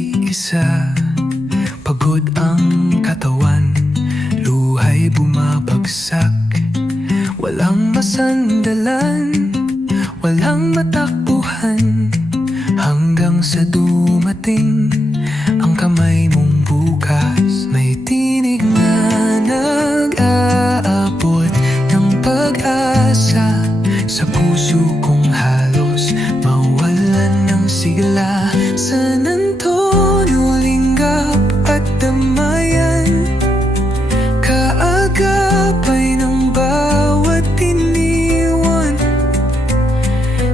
nag-iisa. Pagod ang katawan, luhay bumabagsak. Walang masandalan, walang matakbuhan, hanggang sa dumating ang kamay mong bukas. May tinig na nag-aabot ng pag-asa sa puso kong halos mawalan ng sigla. San Antonio, Lingap at Damayan, kaagapay ng bawat iniwan.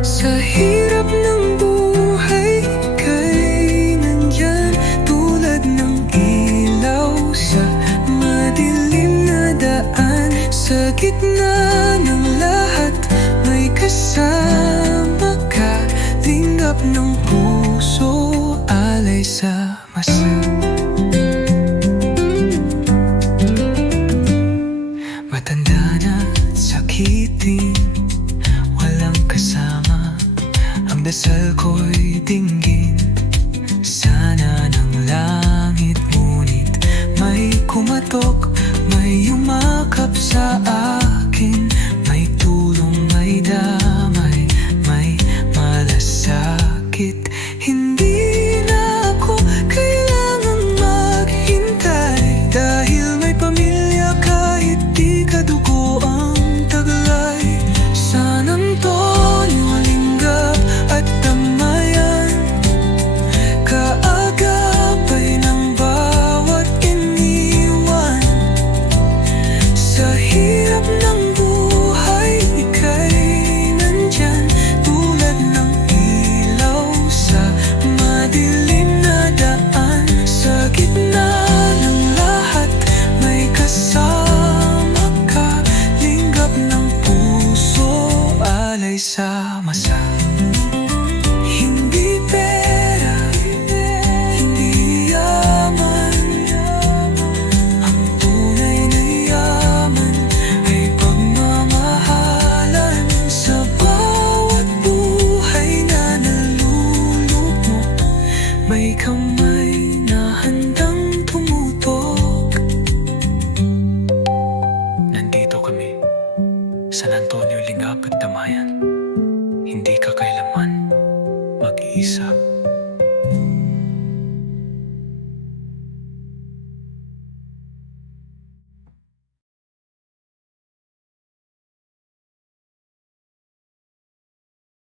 Sa hirap ng buhay kay nandyan, tulad ng ilaw sa madilim na daan. Sa gitna ng lahat may kasama ka, lingap ng puso, alay sa masa. Matanda na at sakitin, walang kasama, ang dasal ko'y dinggin. Sana ng langit, ngunit may kumatok, may yumakap sa akin. May tulong, may damay, may malasakit. Hindi na ako kailangang maghintay, dahil may pamilya kahit di kadugo ang taglay. San Antonio, Lingap at Damayan, kaagapay ng bawat iniwan. Sa hirap ng buhay ika'y nandyan, tulad ng ilaw sa madilim na daan. Sa gitna ng lahat may kasama ka, lingap ng puso, alay sa masa. Hindi pera, hindi yaman, ang tunay na yaman ay pagmamahalan. Sa bawat buhay na nalulugmok, may kamay na handang tumutok. Nandito kami, San Antonio, Lingap at Damayan. Hindi ka kailanman mag-iisa.